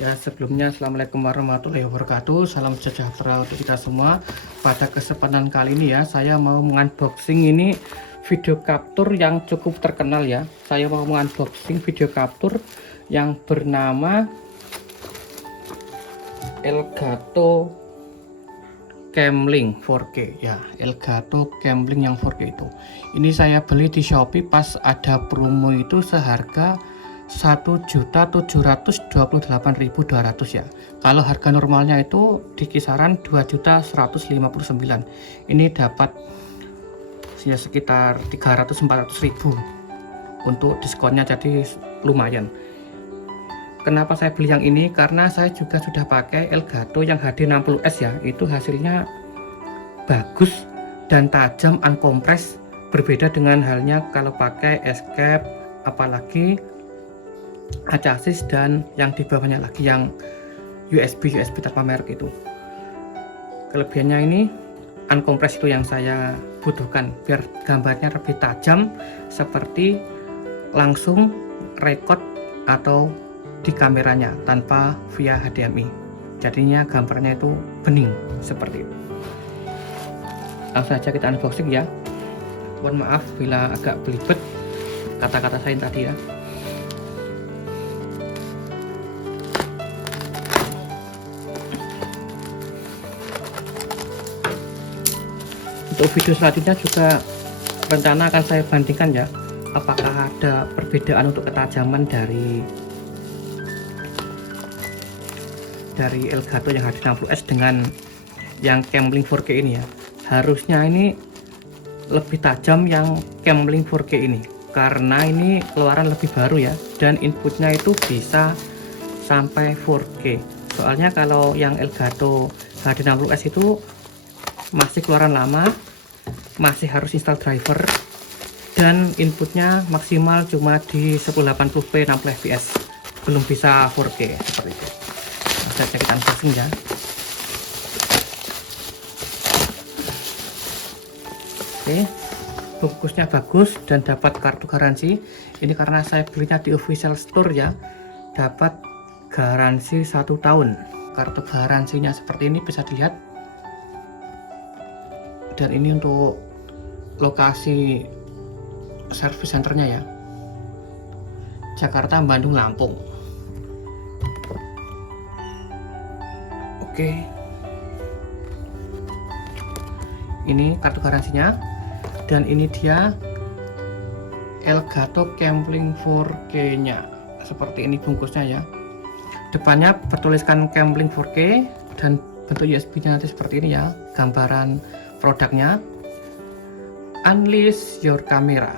Ya, sebelumnya Assalamualaikum warahmatullahi wabarakatuh. Salam sejahtera untuk kita semua. Pada kesempatan kali ini ya, saya mau mengunboxing ini video capture yang cukup terkenal ya. Saya mau mengunboxing video capture yang bernama Elgato Camlink 4K ya. Elgato Camlink yang 4K itu. Ini saya beli di Shopee pas ada promo itu seharga 1.728.200 ya. Kalau harga normalnya itu di kisaran 2.159. Ini dapat ya sekitar 300-400 ribu untuk diskonnya, jadi lumayan. Kenapa saya beli yang ini? Karena saya juga sudah pakai Elgato yang HD60S ya. Itu hasilnya bagus dan tajam, uncompress. Berbeda dengan halnya kalau pakai Escape, apalagi Acasis, dan yang di bawahnya lagi yang USB tanpa merek itu. Kelebihannya ini uncompress, itu yang saya butuhkan biar gambarnya lebih tajam, seperti langsung record atau di kameranya tanpa via HDMI. Jadinya gambarnya itu bening seperti itu. Langsung saja kita unboxing ya. Mohon maaf bila agak belibet kata-kata saya tadi ya. Untuk video selanjutnya juga rencana akan saya bandingkan ya, apakah ada perbedaan untuk ketajaman dari Elgato yang HD60S dengan yang Camlink 4K ini ya. Harusnya ini lebih tajam yang Camlink 4K ini, karena ini keluaran lebih baru ya, dan inputnya itu bisa sampai 4K. Soalnya kalau yang Elgato HD60S itu masih keluaran lama, masih harus install driver, dan inputnya maksimal cuma di 1080p 60 fps, belum bisa 4K seperti itu. Nah, kita unboxing ya. Oke, bungkusnya bagus dan dapat kartu garansi. Ini karena saya belinya di official store ya, dapat garansi 1 tahun. Kartu garansinya seperti ini, bisa dilihat. Dan ini untuk lokasi service centernya ya, Jakarta, Bandung, Lampung. Oke, ini kartu garansinya, dan ini dia Elgato Camlink 4K nya. Seperti ini bungkusnya ya. Depannya bertuliskan Camlink 4K, dan bentuk USB nya nanti seperti ini ya. Gambaran produknya, Unleash Your Camera,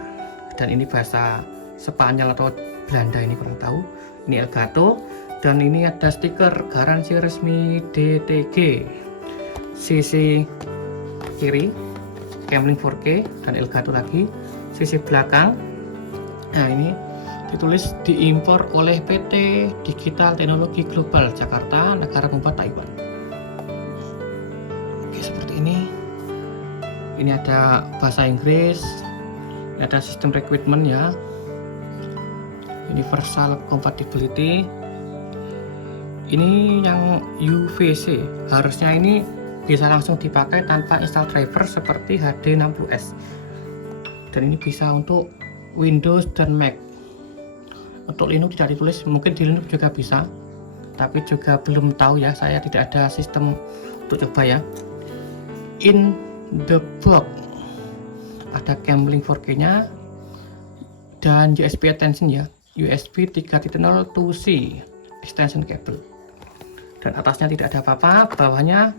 dan ini bahasa Spanyol atau Belanda, ini kurang tahu. Ini Elgato, dan ini ada stiker garansi resmi DTG. Sisi kiri Camlink 4K dan Elgato lagi. Sisi belakang, nah ini ditulis diimpor oleh PT Digital Teknologi Global Jakarta, negara pembuat Taiwan. Oke, seperti ini. Ini ada bahasa Inggris, ini ada sistem requirement ya, universal compatibility. Ini yang UVC, harusnya ini bisa langsung dipakai tanpa install driver seperti HD60S, dan ini bisa untuk Windows dan Mac. Untuk Linux tidak ditulis, mungkin di Linux juga bisa, tapi juga belum tahu ya, saya tidak ada sistem untuk coba ya. In the box ada Camlink 4K nya dan USB extension ya, USB 3.0 2C extension cable, dan atasnya tidak ada apa-apa. Bawahnya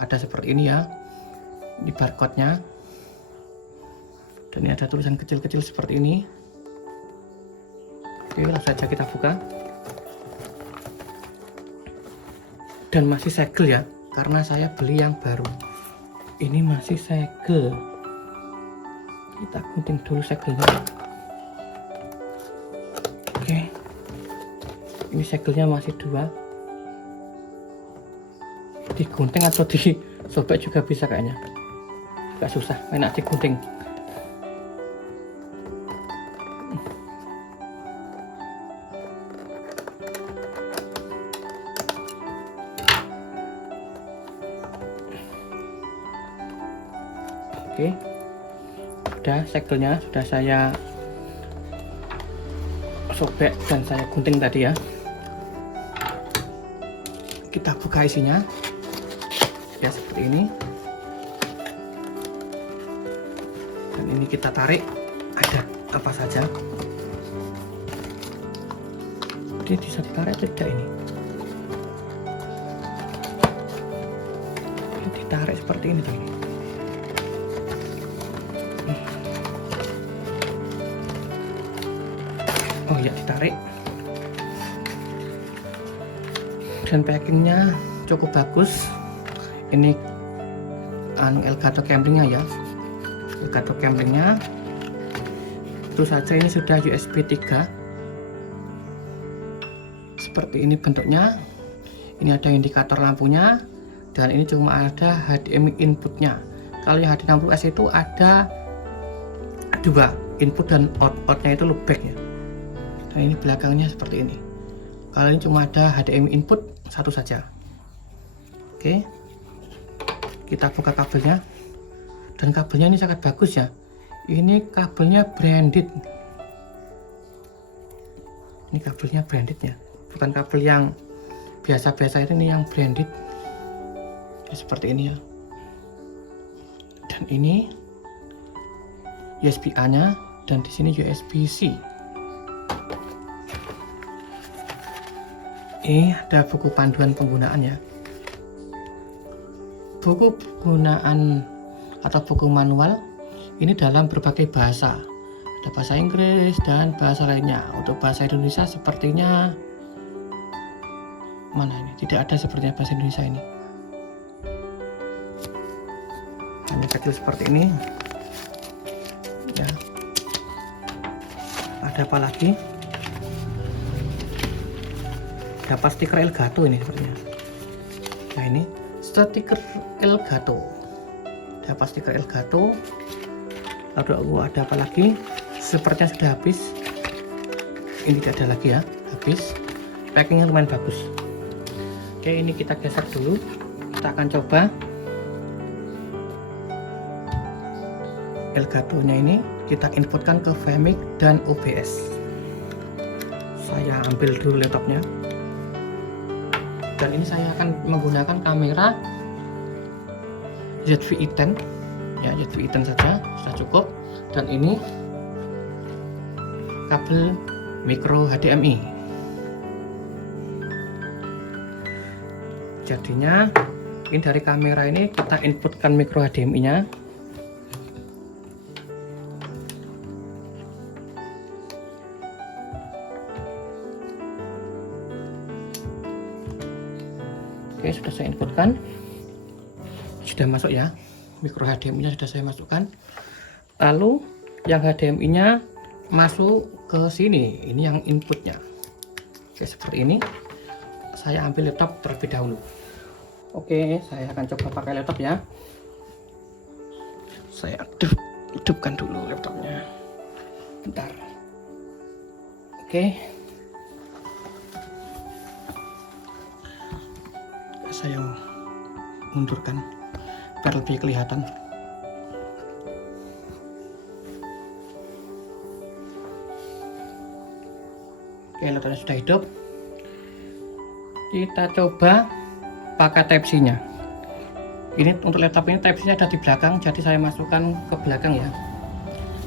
ada seperti ini ya, ini barcode nya, dan ini ada tulisan kecil-kecil seperti ini. Oke, langsung saja kita buka, dan masih segel ya, karena saya beli yang baru. Ini masih segel, kita gunting dulu segelnya. Oke, ini segelnya masih 2, digunting atau disobek juga bisa kayaknya, gak susah, enak digunting. Oke, udah segelnya sudah saya sobek dan saya gunting tadi ya. Kita buka isinya ya, seperti ini. Dan ini kita tarik, ada apa saja. Jadi bisa ditarik tidak ini? Ini ditarik seperti ini tuh ini. Oh ya, ditarik. Dan packingnya cukup bagus. Ini Elgato campingnya ya, Elgato campingnya. Tentu saja ini sudah USB 3. Seperti ini bentuknya. Ini ada indikator lampunya, dan ini cuma ada HDMI inputnya. Kalau yang HD60S itu ada 2 input dan outnya itu loopback ya. Dan ini belakangnya seperti ini. Kalau ini cuma ada HDMI input satu saja. Oke, kita buka kabelnya. Dan kabelnya ini sangat bagus ya. Ini kabelnya branded. Ini kabelnya branded ya, bukan kabel yang biasa-biasa, ini yang branded ya, seperti ini ya. Dan ini USB-A nya, dan di sini USB-C. Ini ada buku panduan penggunaan ya, buku penggunaan atau buku manual ini dalam berbagai bahasa. Ada bahasa Inggris dan bahasa lainnya. Untuk bahasa Indonesia sepertinya mana ini? Tidak ada sepertinya bahasa Indonesia ini. Hanya kecil seperti ini. Ya. Ada apa lagi? Dapat stiker Elgato ini sepertinya. Nah ini stiker Elgato. Dapat stiker Elgato. Lalu ada apa lagi? Sepertinya sudah habis. Ini tidak ada lagi ya, habis. Packingnya lumayan bagus. Oke, ini kita geser dulu. Kita akan coba Elgato-nya ini kita inputkan ke VMix dan OBS. Saya ambil dulu laptopnya. Dan ini saya akan menggunakan kamera ZV-E10 ya, ZV-E10 saja sudah cukup. Dan ini kabel micro HDMI. Jadinya ini dari kamera ini kita inputkan micro HDMI nya. Oke, sudah saya inputkan, sudah masuk ya, micro HDMI nya sudah saya masukkan. Lalu yang HDMI nya masuk ke sini, ini yang inputnya. Oke, seperti ini. Saya ambil laptop terlebih dahulu. Oke, saya akan coba pakai laptop ya. Saya hidupkan dulu laptopnya. Bentar. Oke. Saya mundurkan biar lebih kelihatan. Oke, laptopnya sudah hidup. Kita coba pakai Type-C-nya. Ini untuk laptop ini Type-C-nya ada di belakang, jadi saya masukkan ke belakang ya.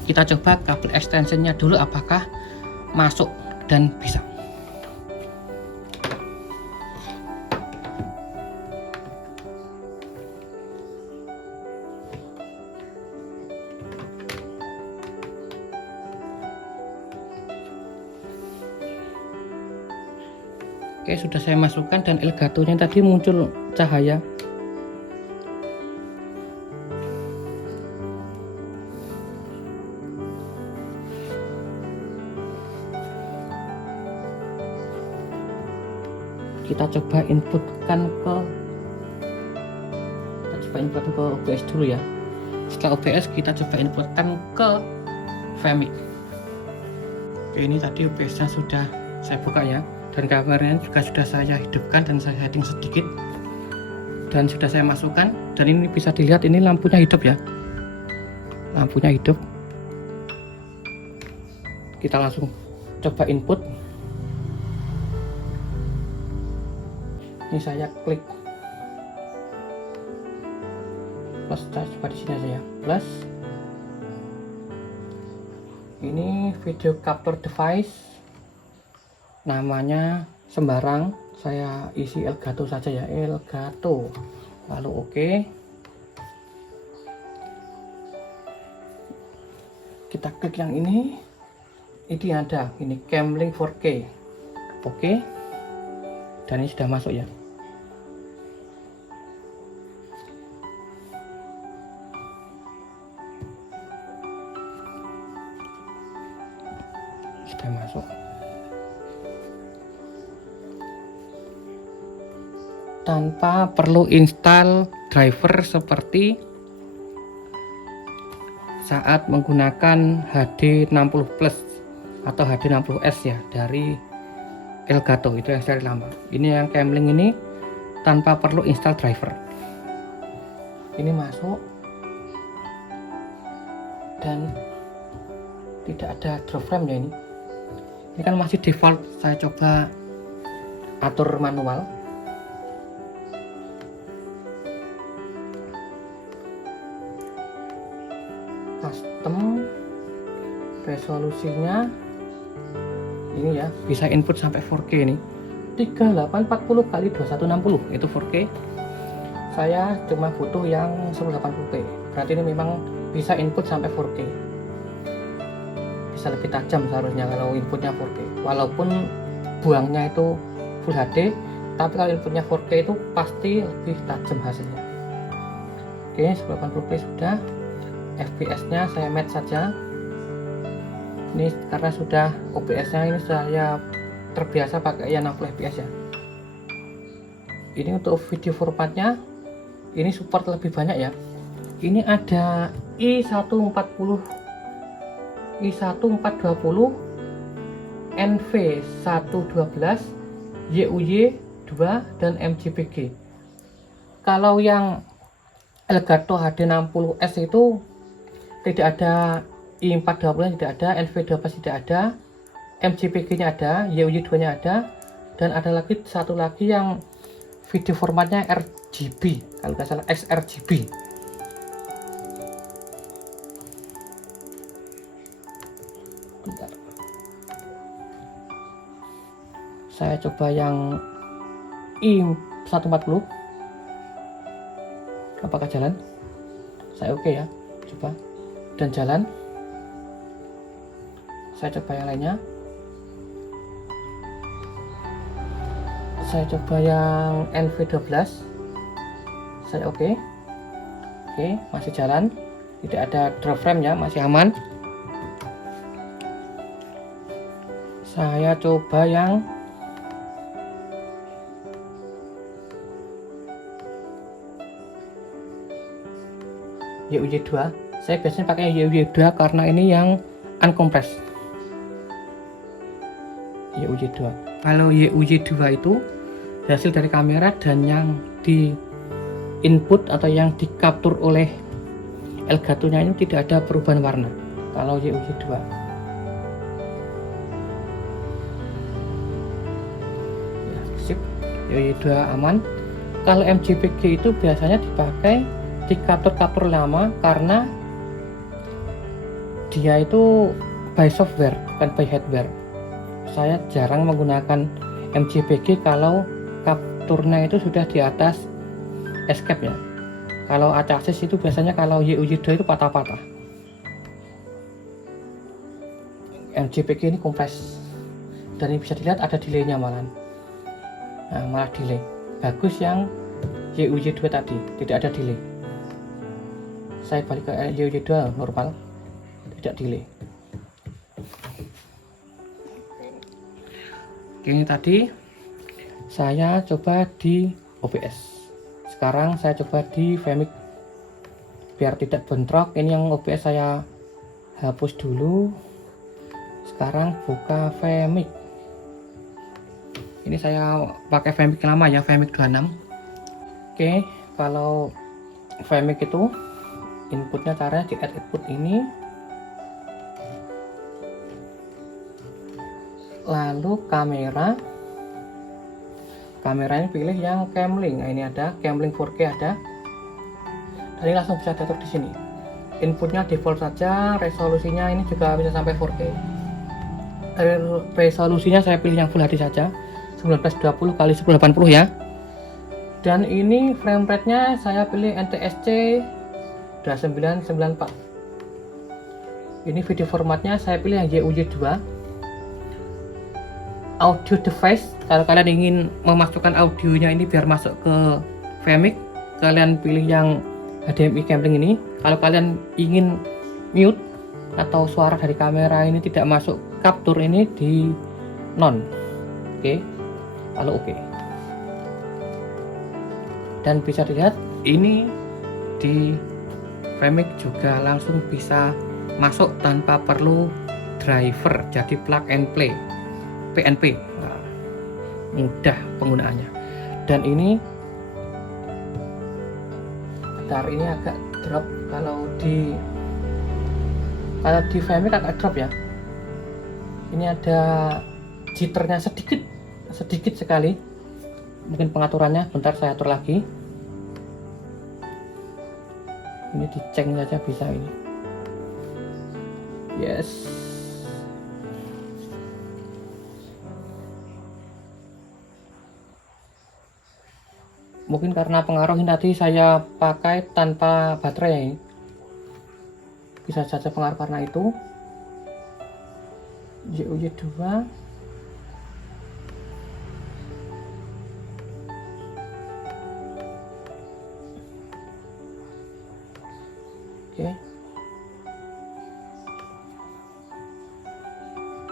Kita coba kabel extensionnya dulu apakah masuk dan bisa. Oke, sudah saya masukkan dan Elgato-nya tadi muncul cahaya. Kita coba inputkan ke OBS dulu ya. Setelah OBS kita coba inputkan ke VMix. Oke, ini tadi OBS-nya sudah saya buka ya. Dan kameranya juga sudah saya hidupkan dan saya setting sedikit dan sudah saya masukkan, dan ini bisa dilihat ini lampunya hidup ya. lampunya hidup. Kita langsung coba input. Ini saya klik plus, coba di sini aja ya, plus. Ini video capture device, namanya sembarang, saya isi Elgato saja ya, Elgato. Lalu oke. Kita klik yang ini ada, ini Camlink 4K. Oke. Dan ini sudah masuk ya. Sudah masuk. Tanpa perlu install driver seperti saat menggunakan HD60 Plus atau HD60S ya, dari Elgato, itu yang seri lama. Ini yang Camlink ini tanpa perlu install driver. Ini masuk dan tidak ada drop frame ya ini. Ini kan masih default, saya coba atur manual. Custom resolusinya ini ya, bisa input sampai 4K ini, 3840 x 2160 itu 4K. Saya cuma butuh yang 1080p, berarti ini memang bisa input sampai 4K, bisa lebih tajam seharusnya kalau inputnya 4K, walaupun buangnya itu Full HD, tapi kalau inputnya 4K itu pasti lebih tajam hasilnya. Oke, 1080p sudah. FPS nya saya match saja. Ini karena sudah OBS nya ini saya terbiasa pakai yang 60 fps ya. Ini untuk video formatnya ini support lebih banyak ya. Ini ada i140, i1420, NV112, YUY2 dan MJPG. Kalau yang Elgato HD60S itu tidak ada, i420 tidak ada, NV12 tidak ada, MJPG nya ada, YUY2 nya ada, dan ada lagi satu lagi yang video formatnya RGB, kalau nggak salah sRGB. Bentar. Saya coba yang i140, apakah jalan? Saya oke ya, coba. Dan jalan. Saya coba yang lainnya. Saya coba yang NV12. Saya oke. Oke, masih jalan. Tidak ada drop frame ya, masih aman. Saya coba yang YUY2. Saya biasanya pakai YUY2 karena ini yang uncompressed. YUY2. Kalau YUY2 itu hasil dari kamera dan yang di input atau yang di capture oleh Elgato nya ini tidak ada perubahan warna. Kalau YUY2. Ya, sip. YUY2 aman. Kalau MJPG itu biasanya dipakai di capture lama karena dia itu by software bukan by hardware. Saya jarang menggunakan MJPG kalau capture-nya itu sudah di atas escape ya. Kalau ACASIS itu biasanya kalau YUY2 itu patah-patah. MJPG ini kompres dan ini bisa dilihat ada delaynya malah. Nah, malah delay. Bagus yang YUY2 tadi tidak ada delay. Saya balik ke YUY2 normal, tidak delay. Ini tadi saya coba di OBS, sekarang saya coba di Vmic biar tidak bentrok. Ini yang OBS saya hapus dulu. Sekarang buka Vmic. Ini saya pakai Vmic lama ya, Vmic 26. Oke, kalau Vmic itu Inputnya caranya di add input ini, lalu kameranya pilih yang Camlink. Nah, ini ada Camlink 4K ada. Dan ini langsung bisa diatur di sini. Inputnya default saja, resolusinya ini juga bisa sampai 4K. Resolusinya saya pilih yang Full HD saja, 1920 x 1080 ya. Dan ini frame rate-nya saya pilih NTSC 2994. Ini video formatnya saya pilih yang YUJ2. Audio device, kalau kalian ingin memasukkan audionya ini biar masuk ke Vmic, kalian pilih yang HDMI Camlink ini. Kalau kalian ingin mute atau suara dari kamera ini tidak masuk capture, ini di non. Oke. Lalu oke. Dan bisa dilihat ini di Vmic juga langsung bisa masuk tanpa perlu driver, jadi plug and play PNP. Nah, mudah penggunaannya. Dan ini bentar, ini agak drop kalau di Vmic agak drop ya. Ini ada jitternya sedikit sekali. Mungkin pengaturannya bentar saya atur lagi. Ini diceng saja bisa ini. Yes. Mungkin karena pengaruh ini tadi saya pakai tanpa baterai ya, ini bisa saja pengaruh karena itu. YUJ2 oke,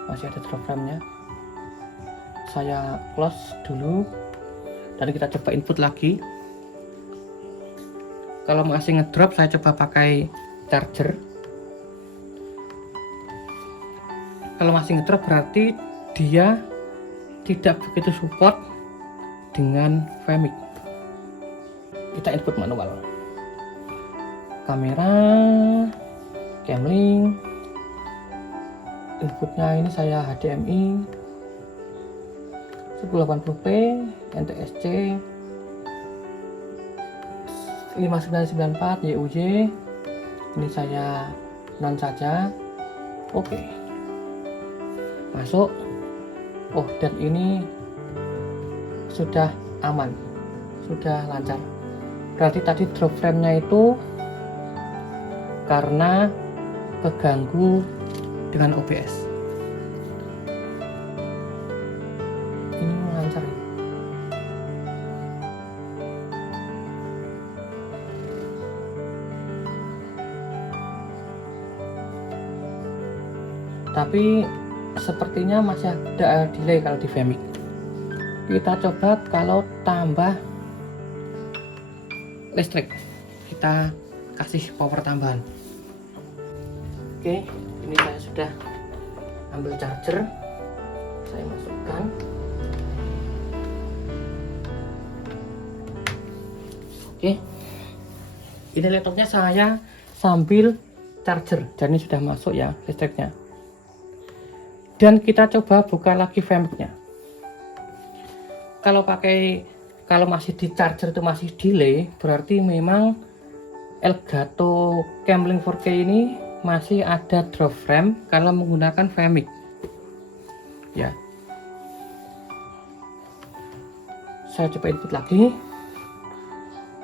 masih ada drop frame-nya. Saya close dulu dan kita coba input lagi. Kalau masih ngedrop saya coba pakai charger. Kalau masih ngedrop berarti dia tidak begitu support dengan Vmic. Kita input manual. Kamera Camlink, inputnya ini saya HDMI 1080p NTSC 5994 YUJ. Ini saya non saja. Oke. Masuk. Oh, dan ini sudah aman, sudah lancar. Berarti tadi drop frame-nya itu karena keganggu dengan OBS. Ini lancar ya. Tapi sepertinya masih ada delay kalau di Vmic. Kita coba kalau tambah listrik, kita kasih power tambahan. Oke, ini saya sudah ambil charger, saya masukkan. Oke, ini laptopnya saya sambil charger, jadi sudah masuk ya listriknya. Dan kita coba buka lagi Vmic-nya. Kalau masih di charger itu masih delay, berarti memang Elgato Camlink 4K ini masih ada drop frame kalau menggunakan Vmic. Ya. Saya coba input lagi.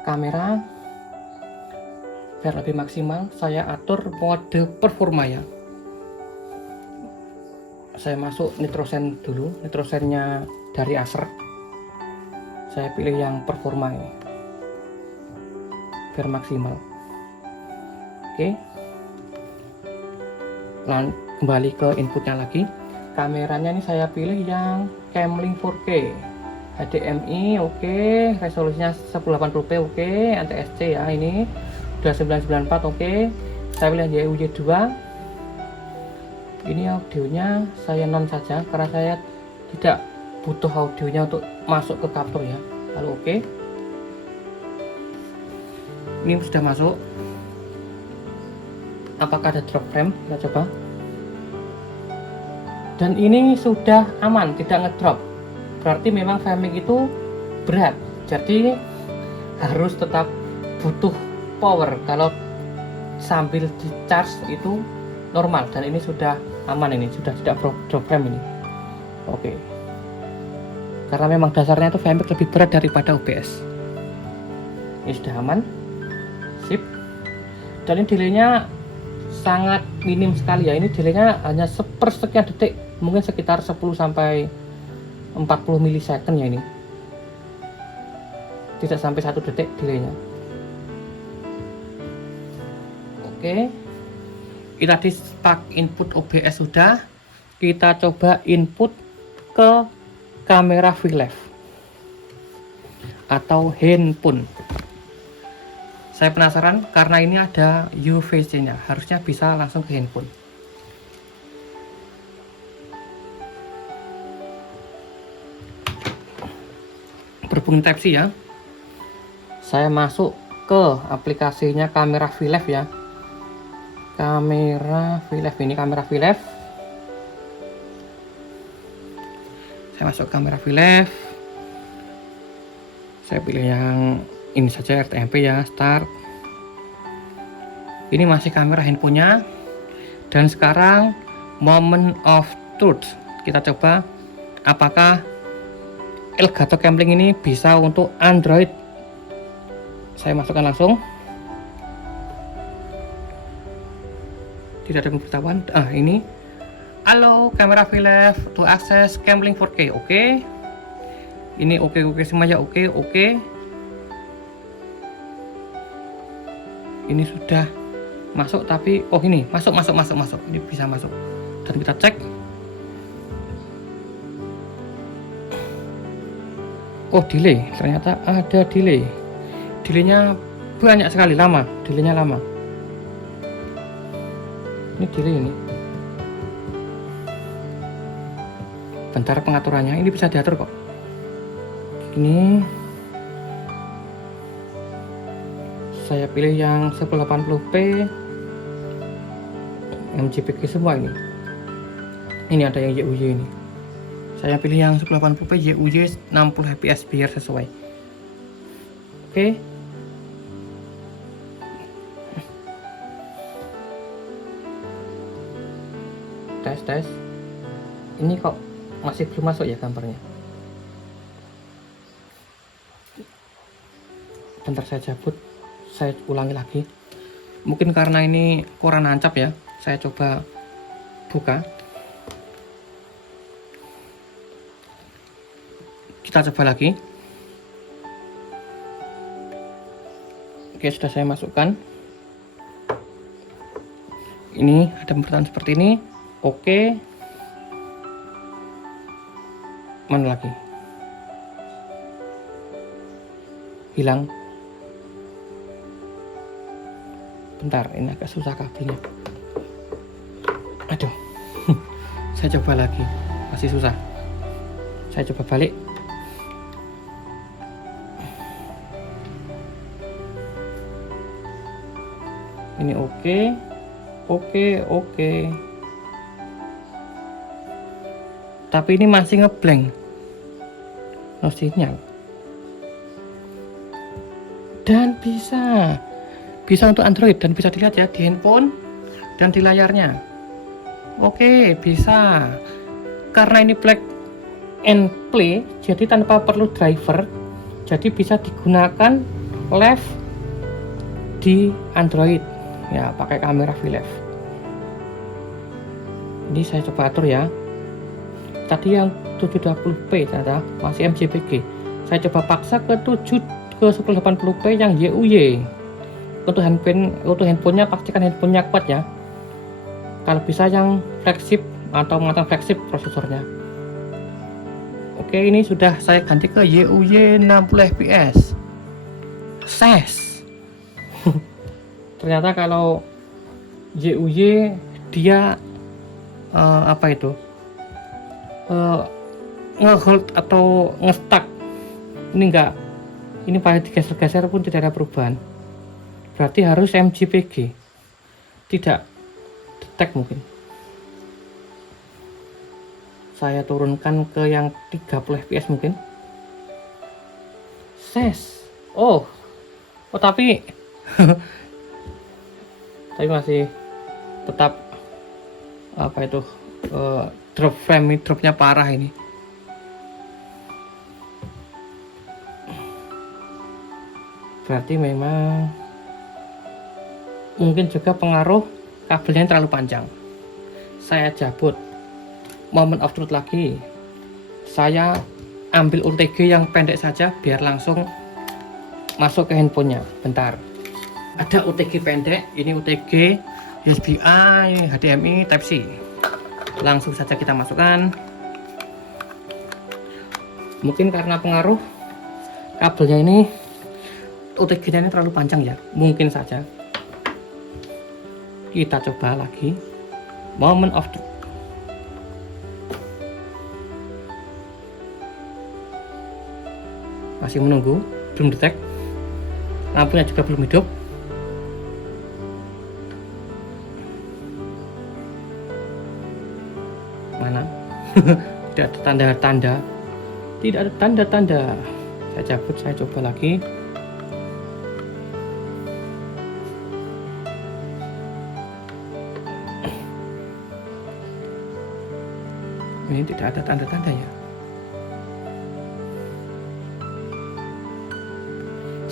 Kamera biar lebih maksimal, saya atur mode performa ya. Saya masuk nitrosen dulu, nitrosennya dari Acer. Saya pilih yang performa ini biar maksimal. Oke, lalu kembali ke inputnya lagi. Kameranya ini saya pilih yang Camlink 4K HDMI, oke, resolusinya 1080p, oke, NTSC ya, ini udah 994, oke. Saya pilih YUJ2. Ini audionya saya non saja karena saya tidak butuh audionya untuk masuk ke capture ya. Lalu oke. Ini sudah masuk. apakah ada drop frame. Kita coba. Dan ini sudah aman, tidak ngedrop. Berarti memang Famic itu berat, jadi harus tetap butuh power. Kalau sambil di charge itu normal, dan ini sudah aman, ini sudah tidak drop frame ini. Oke, karena memang dasarnya itu Famic lebih berat daripada OBS. Ini sudah aman, sip. Dan ini delaynya sangat minim sekali ya. Ini delaynya hanya sepersekian detik, mungkin sekitar 10 sampai 40 milisecond ya. Ini tidak sampai 1 detik delaynya. Oke, ini tadi spark input OBS sudah. Kita coba input ke kamera VLive atau handphone. Saya penasaran karena ini ada UVC nya, harusnya bisa langsung ke handphone. Berhubung Type-C ya, saya masuk ke aplikasinya kamera VLive ya. Kamera VLive, ini kamera VLive. Saya masuk kamera VLive. Saya pilih yang ini saja, RTMP ya, start. Ini masih kamera handphonenya. Dan sekarang moment of truth. Kita coba apakah Elgato Camlink ini bisa untuk Android. Saya masukkan langsung. Tidak ada pemberitahuan. Ini halo kamera VLive to access Camlink 4K. Oke. Ini oke semua ya. Oke. Ini sudah masuk, tapi ini masuk. Ini bisa masuk. Dan kita cek. Delay. Ternyata ada delay. Delaynya banyak sekali, lama. Delaynya lama. Ini delay ini. Bentar pengaturannya. Ini bisa diatur kok. Ini saya pilih yang 1080p MJPG semua ini. Ini ada yang YUY ini. Saya pilih yang 1080p YUY 60 fps biar sesuai. Oke. Tes. Ini kok masih belum masuk ya gambarnya. Bentar saya cabut. Saya ulangi lagi, mungkin karena ini kurang nancap ya. Saya coba buka, kita coba lagi. Oke, sudah saya masukkan. Ini ada pemberitahuan seperti ini. Oke, mana lagi, hilang. Bentar, ini agak susah kabelnya. Aduh. Saya coba lagi, masih susah. Saya coba balik. Ini oke. Tapi ini masih ngeblank. No sinyal. Dan bisa untuk Android, dan bisa dilihat ya di handphone dan di layarnya. Oke, bisa. Karena ini plug and play, jadi tanpa perlu driver, jadi bisa digunakan live di Android ya, pakai kamera VLive. Ini saya coba atur ya. Tadi yang 720p ternyata masih MJPG. Saya coba paksa ke 1080p yang YUY. Untuk handphonenya pastikan handphonenya kuat ya. Kalau bisa yang flagship atau muatan flagship prosesornya. Oke, ini sudah saya ganti ke YUY 60 fps. Ses. Ternyata kalau YUY dia ngehold atau ngestak. Ini enggak. Ini pada digeser-geser pun tidak ada perubahan. Berarti harus MJPG. Tidak stack mungkin. Saya turunkan ke yang 30 fps mungkin. Oh tapi tapi masih tetap apa itu, drop frame, dropnya parah ini. Berarti memang mungkin juga pengaruh kabelnya yang terlalu panjang. Saya cabut, moment of truth lagi, saya ambil UTG yang pendek saja biar langsung masuk ke handphonenya. Bentar, ada UTG pendek, ini UTG USB-A, HDMI Type C. Langsung saja kita masukkan. Mungkin karena pengaruh kabelnya ini, UTG-nya ini terlalu panjang ya, mungkin saja. Kita coba lagi, moment of truth. Masih menunggu, belum detect. Lampunya juga belum hidup. Mana? Tidak ada tanda-tanda. Tidak ada tanda-tanda. Saya cabut, saya coba lagi. Ini tidak ada tanda-tandanya.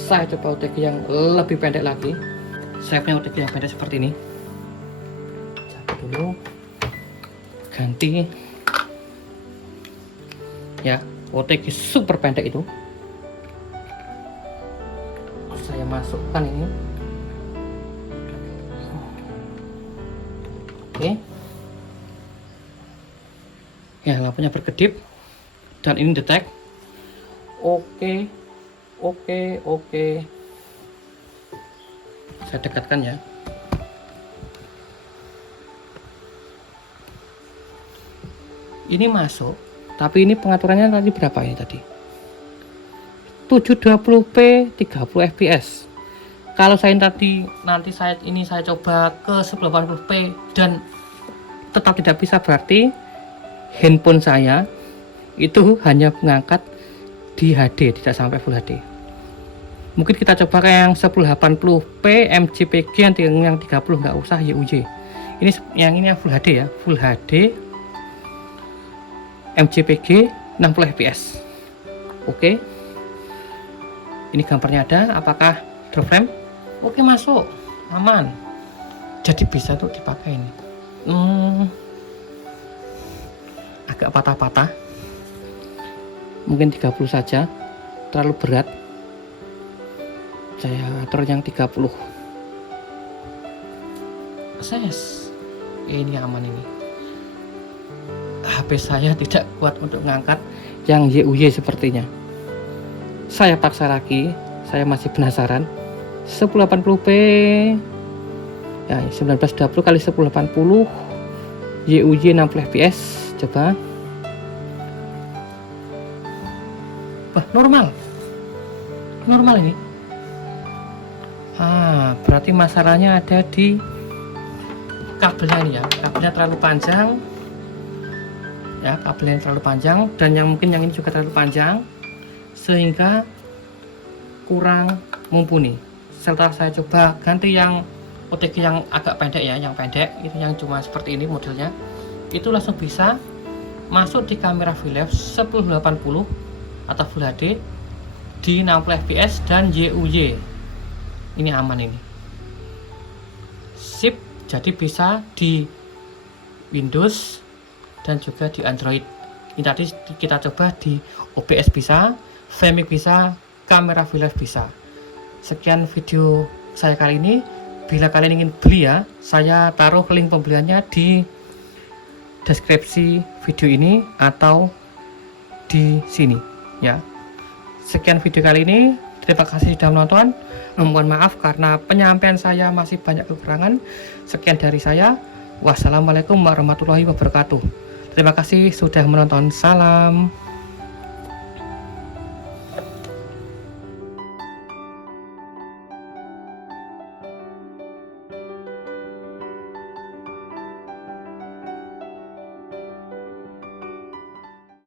Saya coba UTG yang lebih pendek lagi. Saya punya UTG yang pendek seperti ini. Cabut dulu, ganti ya, UTG super pendek itu. Saya masukkan ini. Oke. Ya, lampunya berkedip dan ini detect. Oke. Saya dekatkan ya. Ini masuk, tapi ini pengaturannya tadi berapa ini tadi? 720p 30 fps. Kalau saya nanti saya coba ke 1080p dan tetap tidak bisa, berarti handphone saya itu hanya mengangkat di HD, tidak sampai Full HD. Mungkin kita coba ke yang 1080p MJPG, yang 30 nggak usah YUJ. Ini yang Full HD ya, Full HD MJPG 60 fps. Oke. Ini gambarnya ada, apakah drop frame? Oke, masuk, aman. Jadi bisa tuh dipakai ini. Agak patah-patah. Mungkin 30 saja, terlalu berat. Saya atur yang 30. Ini aman ini. HP saya tidak kuat untuk mengangkat yang YUY sepertinya. Saya paksa lagi, saya masih penasaran. 1080p ya, 1920 kali 1080 YUY 60 fps. Coba. Wah, normal ini. Berarti masalahnya ada di kabelnya ini ya. Kabelnya terlalu panjang ya, kabelnya terlalu panjang, dan mungkin yang ini juga terlalu panjang sehingga kurang mumpuni. Setelah saya coba ganti yang OTG yang agak pendek ya, yang pendek itu yang cuma seperti ini modelnya, itu langsung bisa masuk di kamera Philips 1080 atau Full HD di 60 fps dan YUY. Ini aman ini. Sip, jadi bisa di Windows dan juga di Android. Ini tadi kita coba di OBS bisa, Vmic bisa, kamera Philips bisa. Sekian video saya kali ini. Bila kalian ingin beli ya, saya taruh link pembeliannya di deskripsi video ini atau di sini ya. Sekian video kali ini. Terima kasih sudah menonton. Mohon maaf karena penyampaian saya masih banyak kekurangan. Sekian dari saya. Wassalamualaikum warahmatullahi wabarakatuh. Terima kasih sudah menonton. Salam.